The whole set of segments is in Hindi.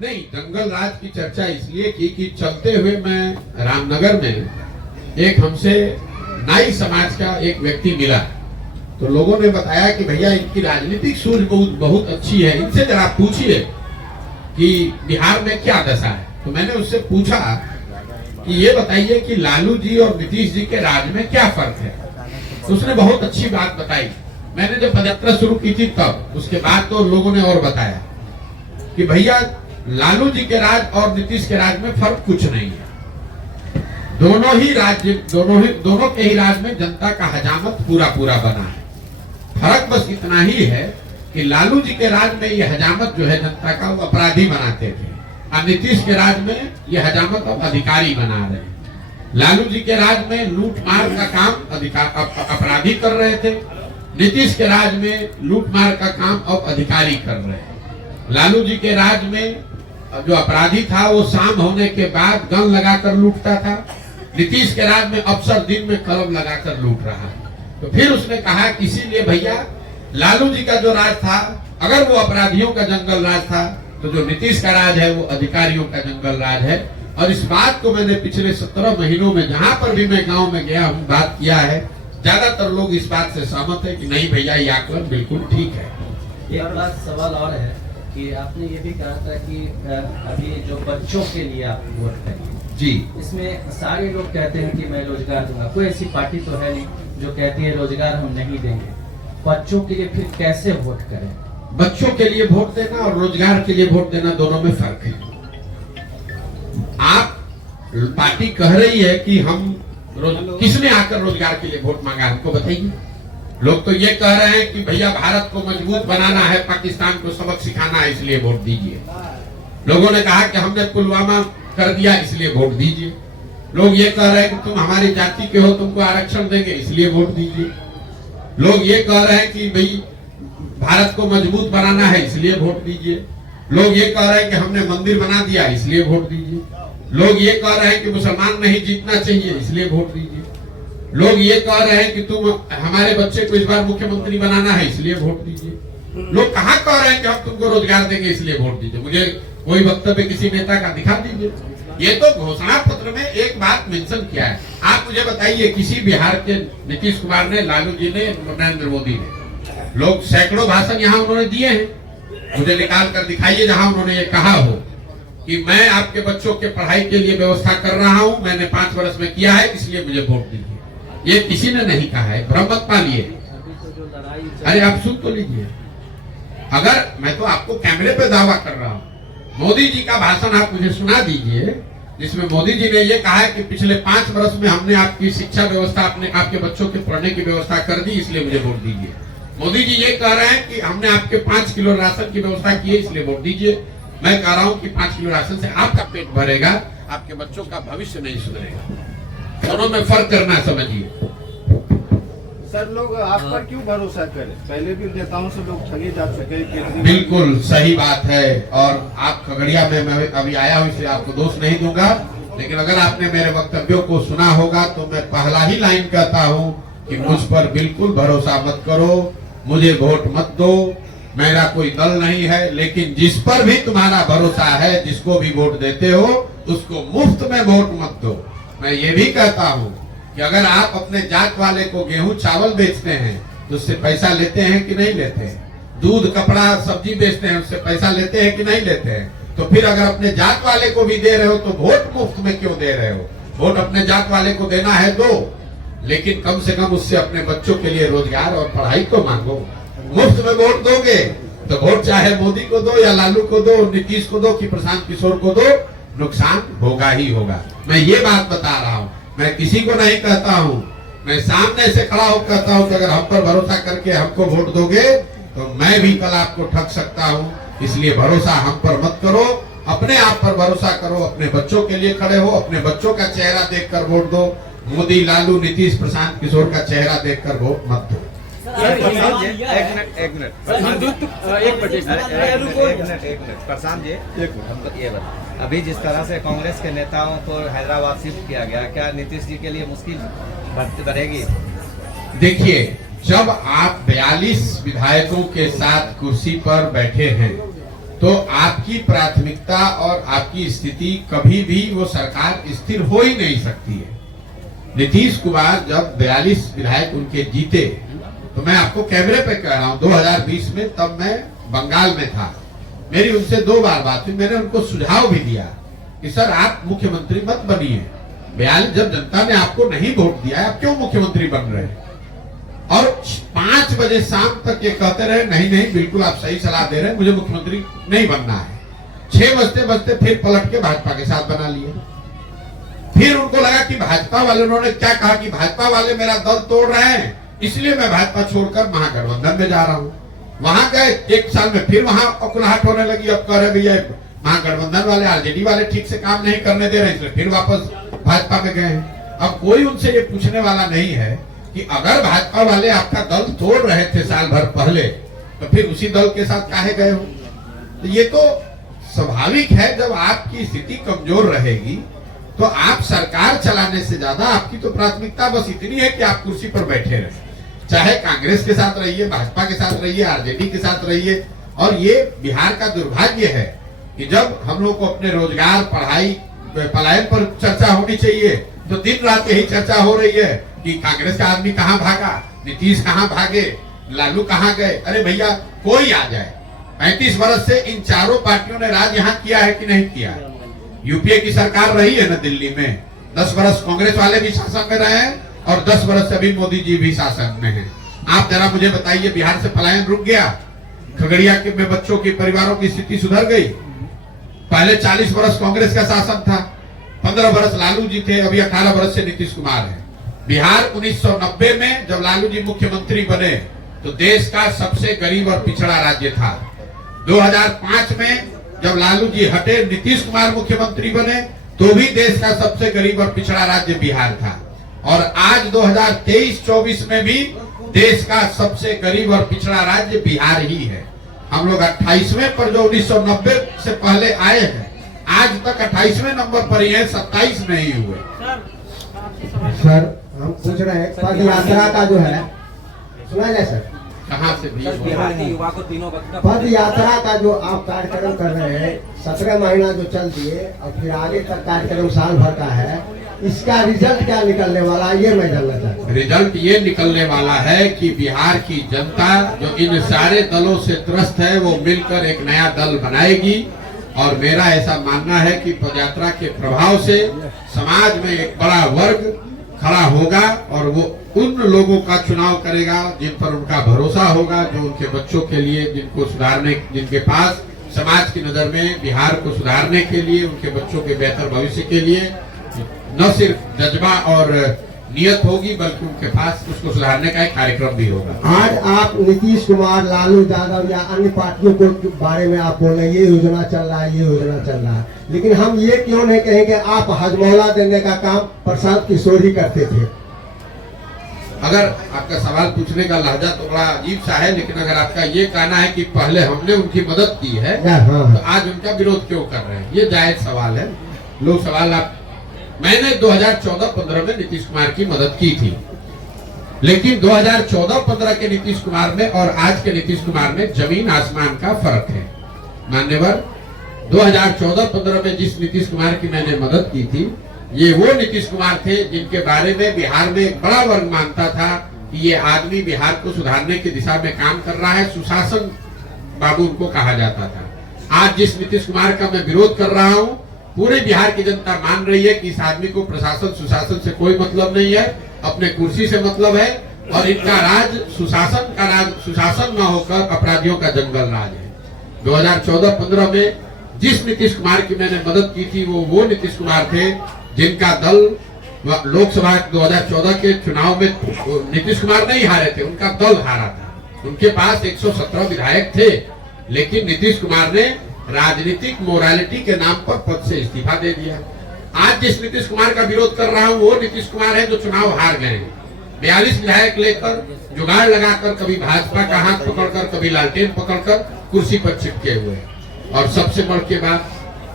नहीं, जंगल राज की चर्चा इसलिए की कि चलते हुए मैं रामनगर में एक हमसे नाई समाज का एक व्यक्ति मिला, तो लोगों ने बताया कि भैया इनकी राजनीतिक सूझ बहुत अच्छी है, इनसे जरा पूछिए कि बिहार में क्या दशा है। तो मैंने उससे पूछा कि ये बताइए कि लालू जी और नीतीश जी के राज में क्या फर्क है। तो उसने बहुत अच्छी बात बताई। मैंने जब पदयात्रा शुरू की थी तब, उसके बाद तो लोगों ने और बताया कि भैया लालू जी के राज और नीतीश के राज में फर्क कुछ नहीं है। दोनों के ही राज में जनता का हजामत पूरा बना है। फर्क बस इतना ही है कि लालू जी के राज में ये हजामत जो है जनता का, वो अपराधी बनाते थे, और नीतीश के राज में ये हजामत अब अधिकारी बना रहे हैं। लालू जी के राज में लूट मार का काम अपराधी कर रहे थे, नीतीश के राज में लूट मार का काम अब अधिकारी कर रहे हैं। लालू जी के राज में जो अपराधी था वो शाम होने के बाद गन लगाकर लूटता था, नीतीश के राज में अफसर दिन में कलम लगाकर लूट रहा है। तो फिर उसने कहा कि इसीलिए भैया लालू जी का जो राज था, अगर वो अपराधियों का जंगल राज था, तो जो नीतीश का राज है वो अधिकारियों का जंगल राज है। और इस बात को मैंने पिछले 17 महीनों में जहां पर भी मैं गांव में गया हूं बात किया है, ज्यादातर लोग इस बात से सहमत है कि नहीं भैया ये आकलन बिल्कुल ठीक है। एक बात सवाल और है कि आपने ये भी कहा था कि अभी जो बच्चों के लिए आप वोट करेंगे जी, इसमें सारे लोग कहते हैं कि मैं रोजगार दूंगा, कोई ऐसी पार्टी तो है नहीं जो कहती है रोजगार हम नहीं देंगे। बच्चों के लिए फिर कैसे वोट करें? बच्चों के लिए वोट देना और रोजगार के लिए वोट देना दोनों में फर्क है। आप पार्टी कह रही है कि हम किसने आकर रोजगार के लिए वोट मांगा, हमको बताइए। लोग तो ये कह रहे हैं कि भैया भारत को मजबूत बनाना है, पाकिस्तान को सबक सिखाना है, इसलिए वोट दीजिए। लोगों ने कहा कि हमने पुलवामा कर दिया इसलिए वोट दीजिए। लोग ये कह रहे हैं कि तुम हमारी जाति के हो, तुमको आरक्षण देंगे इसलिए वोट दीजिए। लोग ये कह रहे हैं कि भाई भारत को मजबूत बनाना है इसलिए वोट दीजिए। लोग ये कह रहे हैं कि हमने मंदिर बना दिया इसलिए वोट दीजिए। लोग ये कह रहे हैं कि मुसलमान नहीं जीतना चाहिए इसलिए वोट दीजिए। लोग ये कह रहे हैं कि तुम हमारे बच्चे को इस बार मुख्यमंत्री बनाना है इसलिए वोट दीजिए। लोग कहाँ कह रहे हैं कि हम तुमको रोजगार देंगे इसलिए वोट दीजिए। मुझे कोई वक्तव्य किसी नेता का दिखा दीजिए। ये तो घोषणा पत्र में एक बात मेंशन किया है। आप मुझे बताइए किसी बिहार के नीतीश कुमार ने, लालू जी ने, नरेंद्र मोदी ने, लोग सैकड़ों भाषण यहाँ उन्होंने दिए हैं, मुझे निकाल कर दिखाइए जहां उन्होंने ये कहा हो कि मैं आपके बच्चों के पढ़ाई के लिए व्यवस्था कर रहा हूं, मैंने 5 वर्ष में किया है इसलिए मुझे वोट दीजिए। ये किसी ने नहीं कहा है, भ्रम मत पालिए। अरे आप सुन तो लीजिए। अगर मैं तो आपको कैमरे पे दावा कर रहा हूं, मोदी जी का भाषण आप मुझे सुना दीजिए जिसमें मोदी जी ने ये कहा है कि पिछले 5 वर्ष में हमने आपकी शिक्षा व्यवस्था, अपने आपके बच्चों के पढ़ने की व्यवस्था कर दी इसलिए मुझे वोट दीजिए। मोदी जी ये कह रहे हैं कि हमने आपके 5 किलो राशन की व्यवस्था की है इसलिए वोट दीजिए। मैं कह रहा हूं कि 5 किलो राशन से आपका पेट भरेगा, आपके बच्चों का भविष्य नहीं सुधरेगा। दोनों में फर्क करना समझिए। सर, लोग आप पर क्यों भरोसा करें? पहले भी नेताओं से लोग ठगे जा चुके हैं। बिल्कुल सही बात है। और आप खगड़िया में मैं अभी आया हूं इसलिए आपको दोष नहीं दूंगा, लेकिन अगर आपने मेरे वक्तव्यों को सुना होगा तो मैं पहला ही लाइन कहता हूं कि मुझ पर बिल्कुल भरोसा मत करो, मुझे वोट मत दो, मेरा कोई दल नहीं है। लेकिन जिस पर भी तुम्हारा भरोसा है, जिसको भी वोट देते हो, उसको मुफ्त में वोट मत दो। मैं ये भी कहता हूँ कि अगर आप अपने जात वाले को गेहूं चावल बेचते हैं तो उससे पैसा लेते हैं कि नहीं लेते हैं? दूध कपड़ा सब्जी बेचते हैं, उससे पैसा लेते हैं कि नहीं लेते हैं? तो फिर अगर अपने जात वाले को भी दे रहे हो तो वोट मुफ्त में क्यों दे रहे हो? वोट अपने जात वाले को देना है दो, लेकिन कम से कम उससे अपने बच्चों के लिए रोजगार और पढ़ाई को मांगो। मुफ्त में वोट दोगे तो वोट चाहे मोदी को दो या लालू को दो, नीतीश को दो कि प्रशांत किशोर को दो, नुकसान होगा ही होगा। मैं ये बात बता रहा हूँ, मैं किसी को नहीं कहता हूँ, मैं सामने से खड़ा होकर कहता हूँ कि अगर हम पर भरोसा करके हमको वोट दोगे तो मैं भी कल आपको ठग सकता हूँ। इसलिए भरोसा हम पर मत करो, अपने आप पर भरोसा करो, अपने बच्चों के लिए खड़े हो, अपने बच्चों का चेहरा देखकर वोट दो। मोदी, लालू, नीतीश, प्रशांत किशोर का चेहरा देखकर वोट मत दो। एक मिनट प्रशांत जी, हमको ये बता, अभी जिस तरह से कांग्रेस के नेताओं को हैदराबाद शिफ्ट किया गया, क्या नीतीश जी के लिए मुश्किल बढ़ेगी? देखिए, जब आप 42 विधायकों के साथ कुर्सी पर बैठे हैं तो आपकी प्राथमिकता और आपकी स्थिति कभी भी वो सरकार स्थिर हो ही नहीं सकती है। नीतीश कुमार जब 42 विधायक उनके जीते, तो मैं आपको कैमरे पे कह रहा हूं 2020 में, तब मैं बंगाल में था, मेरी उनसे 2 बार बात हुई। मैंने उनको सुझाव भी दिया कि सर आप मुख्यमंत्री मत बनिए, 42 जब जनता ने आपको नहीं वोट दिया, आप क्यों मुख्यमंत्री बन रहे हैं? और 5 बजे शाम तक ये कहते रहे नहीं नहीं बिल्कुल आप सही सलाह दे रहे हैं, मुझे मुख्यमंत्री नहीं बनना है। 6 बजते बजते फिर पलट के भाजपा के साथ बना लिए। फिर उनको लगा कि भाजपा वाले, उन्होंने क्या कहा कि भाजपा वाले मेरा दल तोड़ रहे हैं, इसलिए मैं भाजपा छोड़कर महागठबंधन में जा रहा हूं। वहां गए, 1 साल में फिर वहां अकुलाहट होने लगी। अब कह रहे भैया महागठबंधन वाले, आरजेडी वाले ठीक से काम नहीं करने दे रहे, इसलिए फिर वापस भाजपा में गए हैं। अब कोई उनसे ये पूछने वाला नहीं है कि अगर भाजपा वाले आपका दल तोड़ रहे थे साल भर पहले, तो फिर उसी दल के साथ काहे गए हो? तो ये तो स्वाभाविक है, जब आपकी स्थिति कमजोर रहेगी तो आप सरकार चलाने से ज्यादा आपकी तो प्राथमिकता बस इतनी है कि आप कुर्सी पर बैठे रहे, चाहे कांग्रेस के साथ रहिए, भाजपा के साथ रहिए, आरजेडी के साथ रहिए। और ये बिहार का दुर्भाग्य है कि जब हम लोग को अपने रोजगार, पढ़ाई, पलायन पर चर्चा होनी चाहिए, तो दिन रात यही चर्चा हो रही है कि कांग्रेस का आदमी कहां भागा, नीतीश कहां भागे, लालू कहां गए। अरे भैया कोई आ जाए, 35 वर्ष से इन चारों पार्टियों ने राज यहाँ किया है कि नहीं किया? यूपीए की सरकार रही है ना दिल्ली में, 10 वर्ष कांग्रेस वाले भी शासन में रहे हैं और 10 वर्ष से अभी मोदी जी भी शासन में हैं। आप जरा मुझे बताइए, बिहार से पलायन रुक गया? खगड़िया के में बच्चों की, परिवारों की स्थिति सुधर गई? पहले 40 वर्ष कांग्रेस का शासन था, 15 वर्ष लालू जी थे, अभी 18 वर्ष से नीतीश कुमार है। बिहार 1990 में जब लालू जी मुख्यमंत्री बने तो देश का सबसे गरीब और पिछड़ा राज्य था। 2005 में जब लालू जी हटे, नीतीश कुमार मुख्यमंत्री बने, तो भी देश का सबसे गरीब और पिछड़ा राज्य बिहार था। और आज 2023-24 में भी देश का सबसे गरीब और पिछड़ा राज्य बिहार ही है। हम लोग 28वें पर जो 1990 से पहले आए हैं, आज तक 28वें नंबर पर ही है, 27 में ही हुए। सर हम पूछ रहे हैं पद यात्रा का जो है, सुना जाए सर? कहाँ से भी बिहार के युवा को तीनों पद यात्रा का जो आप कार्यक्रम कर रहे हैं, 17 महीना जो चल दिए और फिर आगे तक कार्यक्रम साल भर का है, इसका रिजल्ट क्या निकलने वाला है, ये मैं जानना चाहता हूँ। रिजल्ट ये निकलने वाला है कि बिहार की जनता जो इन सारे दलों से त्रस्त है, वो मिलकर एक नया दल बनाएगी। और मेरा ऐसा मानना है कि पदयात्रा के प्रभाव से समाज में एक बड़ा वर्ग खड़ा होगा और वो उन लोगों का चुनाव करेगा जिन पर उनका भरोसा होगा, जो उनके बच्चों के लिए, जिनको सुधारने, जिनके पास समाज की नजर में बिहार को सुधारने के लिए, उनके बच्चों के बेहतर भविष्य के लिए न सिर्फ जज्बा और नियत होगी, बल्कि उनके पास उसको सुधारने का एक कार्यक्रम भी होगा। आज आप नीतीश कुमार, लालू यादव या अन्य पार्टियों के बारे में आप बोल रहे हैं ये योजना चल रहा है, ये योजना चल रहा है, लेकिन हम ये क्यों नहीं कहेंगे आप हजमौला देने का काम प्रशांत किशोर ही करते थे? अगर आपका सवाल पूछने का लहजा तो बड़ा अजीब सा है, लेकिन अगर आपका ये कहना है कि पहले हमने उनकी मदद की है, तो आज उनका विरोध क्यों कर रहे हैं, ये जायज सवाल है। लोग सवाल मैंने 2014-15 में नीतीश कुमार की मदद की थी, लेकिन 2014-15 के नीतीश कुमार में और आज के नीतीश कुमार में जमीन आसमान का फर्क है। मान्यवर, 2014-15 में जिस नीतीश कुमार की मैंने मदद की थी, ये वो नीतीश कुमार थे जिनके बारे में बिहार में एक बड़ा वर्ग मानता था कि ये आदमी बिहार को सुधारने की दिशा में काम कर रहा है, सुशासन बाबू उनको कहा जाता था। आज जिस नीतीश कुमार का मैं विरोध कर रहा हूँ, पूरे बिहार की जनता मान रही है कि इस आदमी को प्रशासन, सुशासन से कोई मतलब नहीं है, अपने कुर्सी से मतलब है, और इनका राज सुशासन का राज, सुशासन न होकर अपराधियों का जंगल राज है। 2014-15 में जिस नीतीश कुमार की मैंने मदद की थी, वो नीतीश कुमार थे जिनका दल लोकसभा 2014 के चुनाव में नीतीश कुमार नहीं हारे थे, उनका दल हारा था। उनके पास 117 विधायक थे, लेकिन नीतीश कुमार ने राजनीतिक मोरालिटी के नाम पर पद से इस्तीफा दे दिया। आज जिस नीतीश कुमार का विरोध कर रहा हूं, वो नीतीश कुमार है जो चुनाव हार गए हैं। 42 विधायक लेकर, जुगाड़ लगाकर, कभी भाजपा का हाथ पकड़कर, कभी लालटेन पकड़कर कुर्सी पर चिपके हुए। और सबसे बड़ के बाद,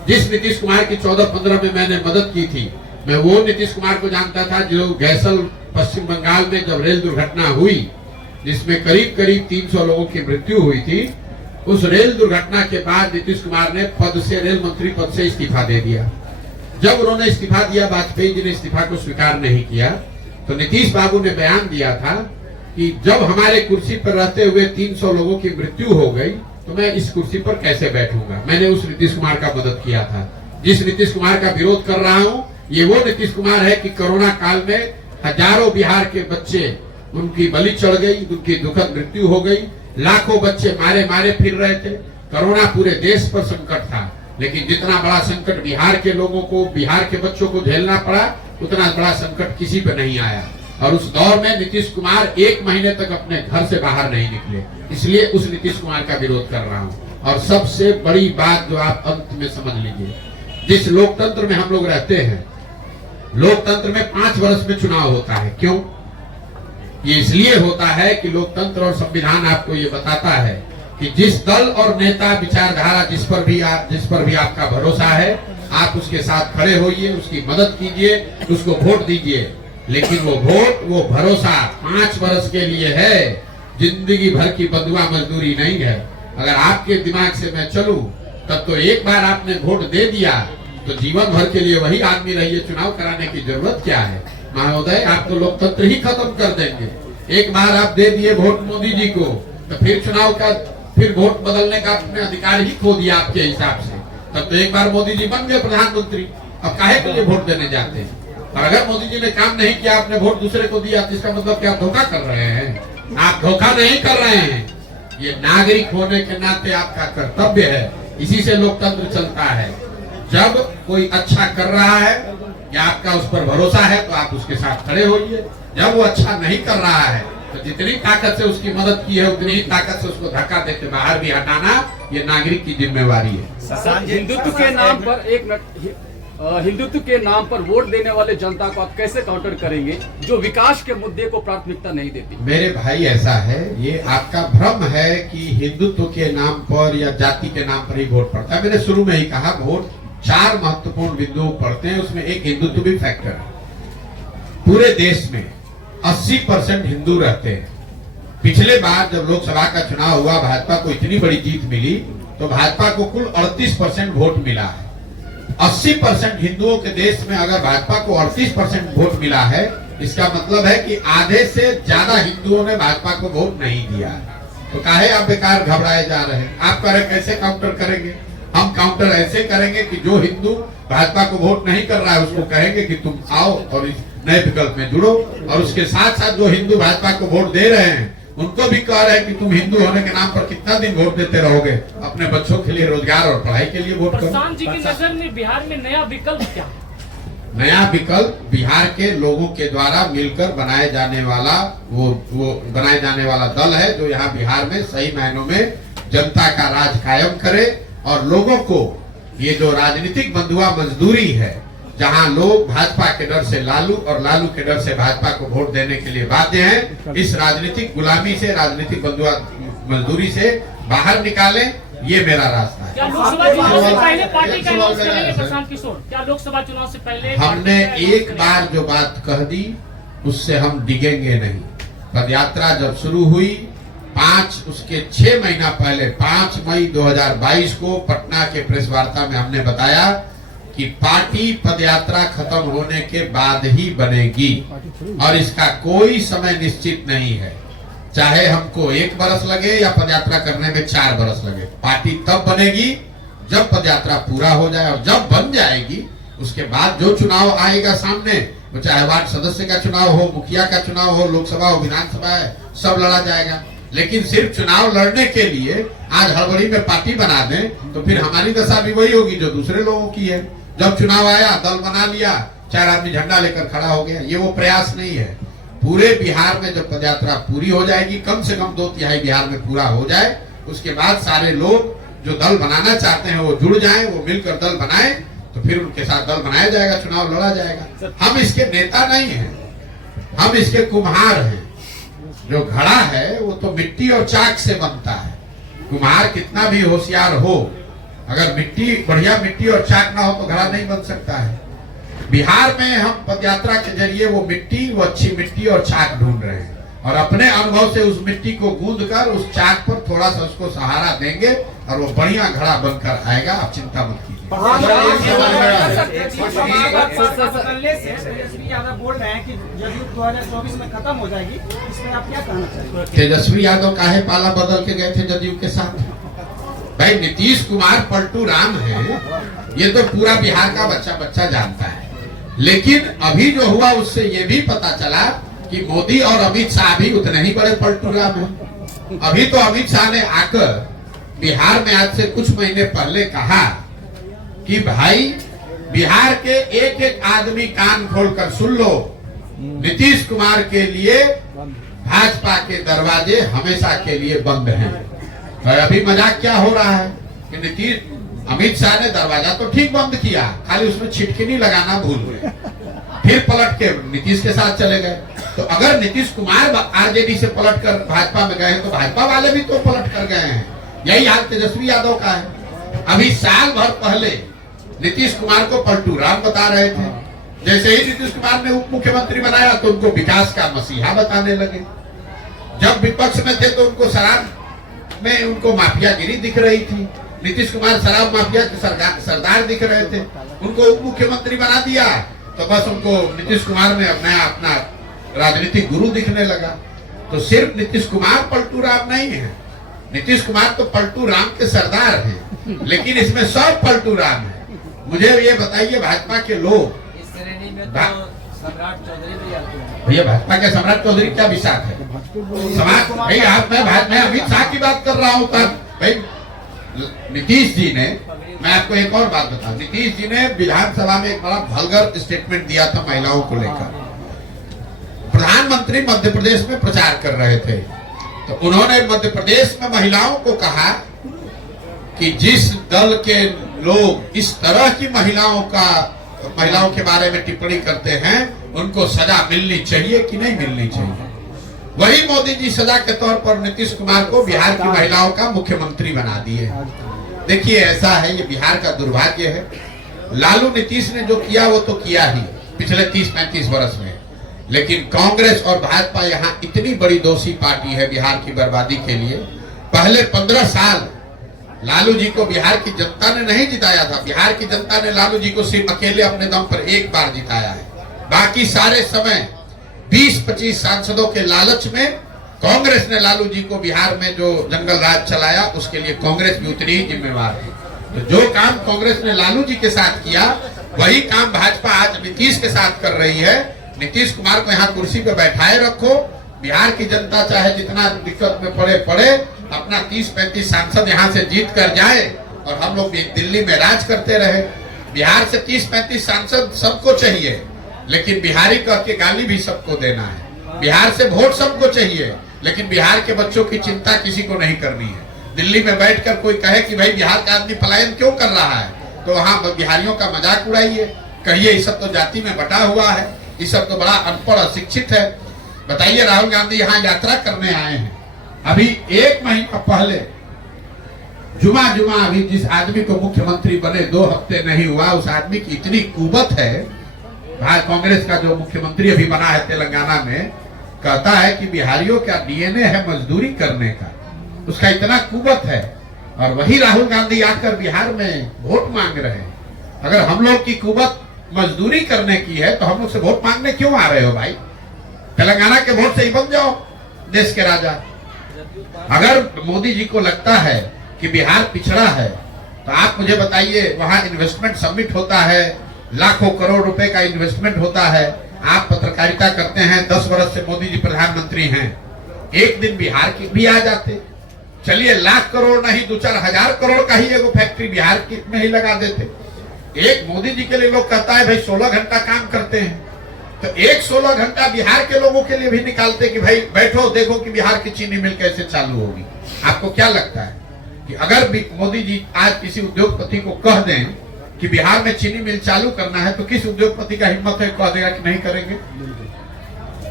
जिस नीतीश कुमार की 14-15 में मैंने मदद की थी, मैं वो नीतीश कुमार को जानता था जो गैसल पश्चिम बंगाल में जब रेल दुर्घटना हुई, जिसमें करीब 300 लोगों की मृत्यु हुई थी, उस रेल दुर्घटना के बाद नीतीश कुमार ने पद से, रेल मंत्री पद से इस्तीफा दे दिया। जब उन्होंने इस्तीफा दिया, वाजपेयी जी ने इस्तीफा को स्वीकार नहीं किया, तो नीतीश बाबू ने बयान दिया था कि जब हमारे कुर्सी पर रहते हुए 300 लोगों की मृत्यु हो गई तो मैं इस कुर्सी पर कैसे बैठूंगा। मैंने उस नीतीश कुमार का मदद किया था। जिस नीतीश कुमार का विरोध कर रहा हूं, ये वो नीतीश कुमार है कि कोरोना काल में हजारों बिहार के बच्चे, उनकी बलि चढ़ गई, उनकी दुखद मृत्यु हो गई, लाखों बच्चे मारे मारे फिर रहे थे। कोरोना पूरे देश पर संकट था, लेकिन जितना बड़ा संकट बिहार के लोगों को, बिहार के बच्चों को झेलना पड़ा, उतना बड़ा संकट किसी पे नहीं आया। और उस दौर में नीतीश कुमार 1 महीने तक अपने घर से बाहर नहीं निकले। इसलिए उस नीतीश कुमार का विरोध कर रहा हूं। और सबसे बड़ी बात जो आप अंत में समझ लीजिए, जिस लोकतंत्र में हम लोग रहते हैं, लोकतंत्र में 5 वर्ष में चुनाव होता है। क्यों? ये इसलिए होता है कि लोकतंत्र और संविधान आपको ये बताता है कि जिस दल और नेता, विचारधारा जिस पर भी आपका भरोसा है, आप उसके साथ खड़े होइए, उसकी मदद कीजिए, उसको वोट दीजिए। लेकिन वो वोट, वो भरोसा 5 वर्ष के लिए है, जिंदगी भर की बंधुआ मजदूरी नहीं है। अगर आपके दिमाग से मैं चलूं, तब तो एक बार आपने वोट दे दिया तो जीवन भर के लिए वही आदमी रहिए, चुनाव कराने की जरूरत क्या है। महोदय, आप तो लोकतंत्र ही खत्म कर देंगे। एक बार आप दे दिए वोट मोदी जी को, तो फिर चुनाव का, फिर वोट बदलने का अपने अधिकार ही खो दिया आपके हिसाब से। तब तो एक बार मोदी जी बन गए प्रधानमंत्री, अब काहे के लिए वोट देने जाते हैं। और अगर मोदी जी ने काम नहीं किया, आपने वोट दूसरे को दिया, तो इसका मतलब क्या आप धोखा कर रहे हैं? आप धोखा नहीं कर रहे हैं। ये नागरिक होने के नाते आपका कर्तव्य है। इसी से लोकतंत्र चलता है। जब कोई अच्छा कर रहा है या आपका उस पर भरोसा है, तो आप उसके साथ खड़े होइए। जब वो अच्छा नहीं कर रहा है, तो जितनी ताकत से उसकी मदद की है, उतनी ही ताकत से उसको धक्का देके बाहर भी हटाना, ये नागरिक की जिम्मेवारी है। हिंदुत्व के नाम पर, एक मिनट, हिंदुत्व के नाम पर वोट देने वाले जनता को आप कैसे काउंटर करेंगे जो विकास के मुद्दे को प्राथमिकता नहीं देती? मेरे भाई, ऐसा है, ये आपका भ्रम है कि हिंदुत्व के नाम पर या जाति के नाम पर ही वोट पड़ता है। मैंने शुरू में ही कहा, वोट 4 महत्वपूर्ण बिंदुओं पड़ते हैं, उसमें एक हिंदुत्व भी फैक्टर है। पूरे देश में 80% हिंदू रहते हैं। पिछले बार जब लोकसभा का चुनाव हुआ, भाजपा को इतनी बड़ी जीत मिली, तो भाजपा को कुल 38% वोट मिला है। 80% हिंदुओं के देश में अगर भाजपा को 38% वोट मिला है, इसका मतलब है कि आधे से ज्यादा हिंदुओं ने भाजपा को वोट नहीं दिया। तो काहे आप बेकार घबराए जा रहे हैं? आप करें कैसे काउंटर करेंगे? हम काउंटर ऐसे करेंगे कि जो हिंदू भाजपा को वोट नहीं कर रहा है, उसको कहेंगे कि तुम आओ और इस नए विकल्प में जुड़ो। और उसके साथ साथ जो हिंदू भाजपा को वोट दे रहे हैं, उनको भी कह रहे हैं कि तुम हिंदू होने के नाम पर कितना दिन वोट देते रहोगे? अपने बच्चों के लिए, रोजगार और पढ़ाई के लिए वोट करो। प्रशांत जी की नजर में बिहार में नया विकल्प क्या है? नया विकल्प बिहार के लोगों के द्वारा मिलकर बनाए जाने वाला वो बनाए जाने वाला दल है, जो यहाँ बिहार में सही मायनों में जनता का राज कायम करे और लोगों को ये जो राजनीतिक बंधुआ मजदूरी है, जहां लोग भाजपा के डर से लालू और लालू के डर से भाजपा को वोट देने के लिए बाध्य हैं, इस राजनीतिक गुलामी से, राजनीतिक बंधुआ मजदूरी से बाहर निकालें, ये मेरा रास्ता है। क्या लोकसभा चुनाव से पहले पार्टी का अनाउंस करेंगे प्रशांत किशोर? क्या लोकसभा चुनाव से पहले हमने एक बार जो बात कह दी, उससे हम डिगेंगे नहीं। पदयात्रा जब शुरू हुई, उसके 6 महीना पहले 5 मई 2022 को पटना के प्रेस वार्ता में हमने बताया कि पार्टी पदयात्रा खत्म होने के बाद ही बनेगी और इसका कोई समय निश्चित नहीं है। चाहे हमको 1 बरस लगे या पदयात्रा करने में 4 बरस लगे, पार्टी तब बनेगी जब पदयात्रा पूरा हो जाए। और जब बन जाएगी, उसके बाद जो चुनाव आएगा सामने, वो चाहे वार्ड सदस्य का चुनाव हो, मुखिया का चुनाव हो, लोकसभा हो, विधानसभा है, सब लड़ा जाएगा। लेकिन सिर्फ चुनाव लड़ने के लिए आज हड़बड़ी में पार्टी बना दें, तो फिर हमारी दशा भी वही होगी जो दूसरे लोगों की है। जब चुनाव आया, दल बना लिया, 4 आदमी झंडा लेकर खड़ा हो गया, ये वो प्रयास नहीं है। पूरे बिहार में जब पदयात्रा पूरी हो जाएगी, कम से कम 2/3 बिहार में पूरा हो जाए, उसके बाद सारे लोग जो दल बनाना चाहते हैं वो जुड़ जाएं, वो मिलकर दल बनाएं, तो फिर उनके साथ दल बनाया जाएगा, चुनाव लड़ा जाएगा। हम इसके नेता नहीं हैं, हम इसके कुम्हार हैं। जो घड़ा है वो तो मिट्टी और चाक से बनता है। कुम्हार कितना भी होशियार हो, अगर बढ़िया मिट्टी और चाक ना हो तो घड़ा नहीं बन सकता है। बिहार में हम पदयात्रा के जरिए वो अच्छी मिट्टी और चाक ढूंढ रहे हैं और अपने अनुभव से उस मिट्टी को गूंद कर उस चाक पर थोड़ा सा उसको सहारा देंगे और वो बढ़िया घड़ा बनकर आएगा। आप चिंता मत कीजिए। तेजस्वी यादव बोल रहे हैं कि जदयू 2024 में खत्म हो जाएगी, इसमें आप क्या कहना चाहिए? तेजस्वी यादव काहे पाला बदल के गए थे जदयू के साथ? भाई नीतीश कुमार पलटू राम है, ये तो पूरा बिहार का बच्चा बच्चा जानता है। लेकिन अभी जो हुआ उससे ये भी पता चला कि मोदी और अमित शाह भी उतने ही बड़े पलटू राम हैं। अभी तो अमित शाह ने आकर बिहार में आज से कुछ महीने पहले कहा कि भाई बिहार के एक एक आदमी कान खोलकर सुन लो, नीतीश कुमार के लिए भाजपा के दरवाजे हमेशा के लिए बंद हैं। और अभी मजाक क्या हो रहा है कि अमित शाह ने दरवाजा तो ठीक बंद किया, खाली उसमें छिटकिनी लगाना भूल गए, फिर पलट के नीतीश के साथ चले गए। तो अगर नीतीश कुमार आरजेडी से पलट कर भाजपा में गए तो भाजपा वाले भी तो पलट कर गए हैं। यही हाल तेजस्वी यादव का है। अभी साल भर पहले नीतीश कुमार को पलटू राम बता रहे थे, जैसे ही नीतीश कुमार ने उप मुख्यमंत्री बनाया तो उनको विकास का मसीहा बताने लगे। जब विपक्ष में थे तो उनको शराब में उनको माफियागिरी दिख रही थी। नीतीश कुमार शराब माफिया के सरदार दिख रहे थे, उनको उप मुख्यमंत्री बना दिया तो बस उनको नीतीश कुमार में अपना राजनीतिक गुरु दिखने लगा। तो सिर्फ नीतीश कुमार पलटू राम नहीं है, नीतीश कुमार तो पलटू राम के सरदार हैं, लेकिन इसमें सब पलटू राम है। मुझे ये बताइए भाजपा के लोग, इस श्रेणी में तो सम्राट चौधरी भी आते हैं। भैया भाजपा के सम्राट चौधरी क्या विशाख है समाज? भाई आप मैं अमित शाह की बात कर रहा हूँ। तब भाई नीतीश जी ने, मैं आपको एक और बात बताऊं, नीतीश जी ने विधानसभा में एक बड़ा वल्गर स्टेटमेंट दिया था महिलाओं को लेकर। प्रधानमंत्री मध्य प्रदेश में प्रचार कर रहे थे तो उन्होंने मध्य प्रदेश में महिलाओं को कहा कि जिस दल के लोग इस तरह की महिलाओं के बारे में टिप्पणी करते हैं उनको सजा मिलनी चाहिए कि नहीं मिलनी चाहिए। वही मोदी जी सजा के तौर पर नीतीश कुमार को बिहार की महिलाओं का मुख्यमंत्री बना दिए। देखिए ऐसा है, ये बिहार का दुर्भाग्य है। लालू नीतीश ने जो किया वो तो किया ही पिछले 30-35 वर्ष में, लेकिन कांग्रेस और भाजपा यहाँ इतनी बड़ी दोषी पार्टी है बिहार की बर्बादी के लिए। पहले 15 साल लालू जी को बिहार की जनता ने नहीं जिताया था। बिहार की जनता ने लालू जी को सिर्फ अकेले अपने दम पर एक बार जिताया है। बाकी सारे समय 20-25 सांसदों के लालच में कांग्रेस ने लालू जी को बिहार में जो जंगल राज चलाया उसके लिए कांग्रेस भी उतनी ही जिम्मेवार है। तो जो काम कांग्रेस ने लालू जी के साथ किया वही काम भाजपा आज नीतीश के साथ कर रही है। नीतीश कुमार को यहाँ कुर्सी पे बैठाए रखो, बिहार की जनता चाहे जितना दिक्कत में पड़े अपना 30-35 सांसद यहाँ से जीत कर जाए और हम लोग दिल्ली में राज करते रहे। बिहार से 30-35 सांसद सबको चाहिए, लेकिन बिहारी कह के गाली भी सबको देना है। बिहार से वोट सबको चाहिए, लेकिन बिहार के बच्चों की चिंता किसी को नहीं करनी है। दिल्ली में बैठकर कोई कहे कि भाई बिहार का आदमी पलायन क्यों कर रहा है, तो वहाँ बिहारियों का मजाक उड़ाइए, कहिए ये सब तो जाति में बटा हुआ है, ये सब तो बड़ा अनपढ़ अशिक्षित है। बताइए राहुल गांधी यहाँ यात्रा करने आए हैं, अभी 1 महीना पहले जुमा अभी जिस आदमी को मुख्यमंत्री बने 2 हफ्ते नहीं हुआ, उस आदमी की इतनी कुवत है। कांग्रेस का जो मुख्यमंत्री अभी बना है तेलंगाना में, कहता है कि बिहारियों का डीएनए है मजदूरी करने का, उसका इतना कुवत है। और वही राहुल गांधी आकर बिहार में वोट मांग रहे हैं। अगर हम लोग की कुवत मजदूरी करने की है तो हम लोग से वोट मांगने क्यों आ रहे हो भाई? तेलंगाना के वोट से ही बन जाओ देश के राजा। अगर मोदी जी को लगता है कि बिहार पिछड़ा है तो आप मुझे बताइए, वहां इन्वेस्टमेंट समिट होता है, लाखों करोड़ रुपए का इन्वेस्टमेंट होता है। आप पत्रकारिता करते हैं, 10 वर्ष से मोदी जी प्रधानमंत्री हैं, एक दिन बिहार की भी आ जाते। चलिए लाख करोड़ नहीं 2-4 हजार करोड़ का ही एगो फैक्ट्री बिहार की में ही लगा देते। एक मोदी जी के लिए लोग कहता है भाई 16 घंटा काम करते हैं, तो एक 16 घंटा बिहार के लोगों के लिए भी निकालते कि भाई बैठो देखो कि बिहार की चीनी मिल कैसे चालू होगी। आपको क्या लगता है कि अगर मोदी जी आज किसी उद्योगपति को कह दें कि बिहार में चीनी मिल चालू करना है, तो किस उद्योगपति का हिम्मत है कह देगा कि नहीं करेंगे?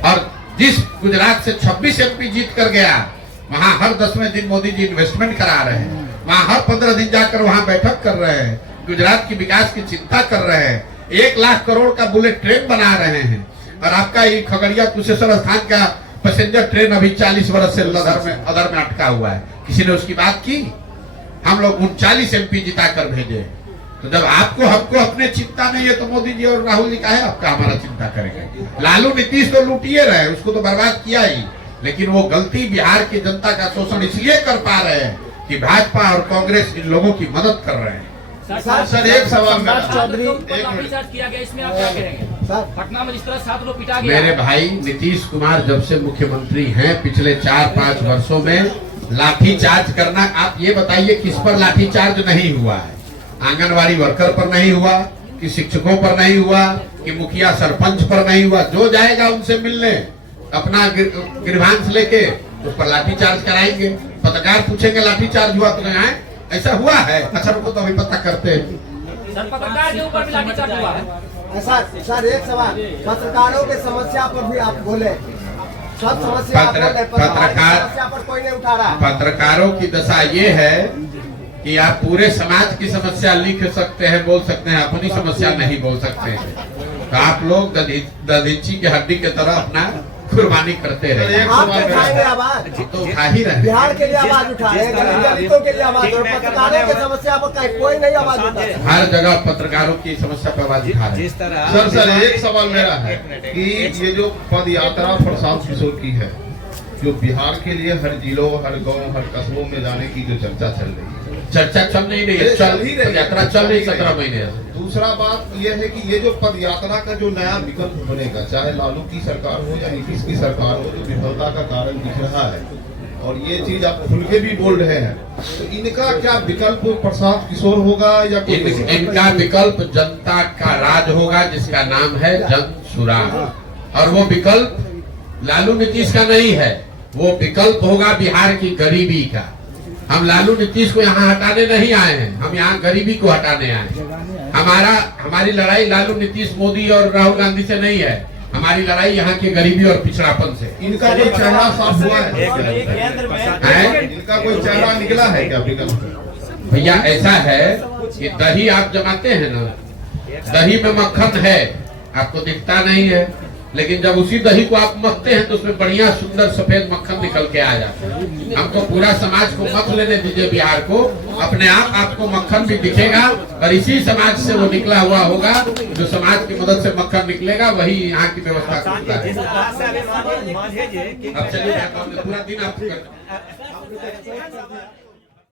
और जिस गुजरात से 26 MP जीत कर गया, वहां हर 10वें दिन मोदी जी इन्वेस्टमेंट करा रहे हैं, वहां हर 15 दिन जाकर वहां बैठक कर रहे हैं, गुजरात की विकास की चिंता कर रहे हैं, 1 लाख करोड़ का बुलेट ट्रेन बना रहे हैं। और आपका ये खगड़िया कुशेश्वर स्थान का पैसेंजर ट्रेन अभी 40 वर्ष से अदर में अटका हुआ है, किसी ने उसकी बात की? हम लोग 39 MP जिता कर भेजे। तो जब आपको हमको अपने चिंता नहीं है तो मोदी जी और राहुल जी का है आपका हमारा चिंता करेंगे? लालू नीतीश तो लूटिए रहे, उसको तो बर्बाद किया ही, लेकिन वो गलती बिहार की जनता का शोषण इसलिए कर पा रहे हैं कि भाजपा और कांग्रेस इन लोगों की मदद कर रहे हैं। सर एक सवाल मेरा। चौधरी लाठीचार्ज किया गया, इसमें आप क्या कहेंगे? पटना में जिस तरह 7 लोग पिटा गया। मेरे भाई नीतीश कुमार जब से मुख्यमंत्री हैं पिछले 4-5 वर्षों में लाठीचार्ज करना, आप ये बताइए किस पर लाठीचार्ज नहीं हुआ है? आंगनवाड़ी वर्कर पर नहीं हुआ, कि शिक्षकों पर नहीं हुआ, कि मुखिया सरपंच पर नहीं हुआ? जो जाएगा उनसे मिलने अपना ग्रीवांस लेके उस पर लाठीचार्ज कराएंगे। पत्रकार पूछेंगे लाठीचार्ज हुआ तो कहें ऐसा हुआ है? अच्छा रुको तो अभी पता करते हैं। सर पत्रकार के ऊपर भी लाठीचार्ज हुआ है। सर एक सवाल, पत्रकारों के समस्या पर भी आप बोले, सब समस्या आप बोले, पत्रकार समस्या पर कोई नहीं उठा रहा। पत्रकारों की दशा ये है कि आप पूरे समाज की समस्या लिख सकते हैं, बोल सकते हैं, अपनी समस्या नहीं बोल सकते हैं। तो आप लोग दधीची की हड्डी की तरह अपना कुर्बानी करते रहे। आप उठाएंगे आवाज, तो उठा ही रहे। बिहार के लिए आवाज उठाए, दलितों के लिए आवाज, और पत्रकारों की समस्या पर कोई नहीं आवाज उठा। हर जगह पत्रकारों की समस्या पर आवाज उठा रहे। जिस तरह सर एक सवाल मेरा है कि ये जो पद यात्रा प्रशांत किशोर की है, जो बिहार के लिए हर जिलों, हर गांव, हर कस्बों में जाने की जो चर्चा चल रही है, चर्चा चल नहीं रही है, चल ही रही, यात्रा चल रही 17 महीने। दूसरा बात यह है कि ये जो पद यात्रा का जो नया विकल्प बनेगा, चाहे लालू की सरकार हो या नीतीश की सरकार हो, जो विफलता का कारण दिख रहा है, और ये चीज आप खुल के भी बोल रहे हैं, तो इनका क्या विकल्प प्रशांत किशोर होगा या इनका विकल्प जनता का राज होगा, जिसका नाम है जन सुराग। और वो विकल्प लालू नीतीश का नहीं है, वो विकल्प होगा बिहार की गरीबी का। हम लालू नीतीश को यहाँ हटाने नहीं आए हैं, हम यहाँ गरीबी को हटाने आए हैं। हमारी लड़ाई लालू नीतीश, मोदी और राहुल गांधी से नहीं है, हमारी लड़ाई यहाँ की गरीबी और पिछड़ापन से। इनका कोई चेहरा साफ हुआ है? इनका कोई चेहरा निकला है क्या विकल्प? भैया ऐसा है कि दही आप जमाते हैं ना, दही में मक्खन है, आपको दिखता नहीं है, लेकिन जब उसी दही को आप मथते हैं तो उसमें बढ़िया सुंदर सफेद मक्खन निकल के आ जाता है। हमको पूरा समाज को मत लेने दीजिए बिहार को, अपने आप आपको मक्खन भी दिखेगा, और इसी समाज से वो निकला हुआ होगा, जो समाज की मदद से मक्खन निकलेगा, वही यहाँ की व्यवस्था करता है। अब चलिए पूरा दिन आप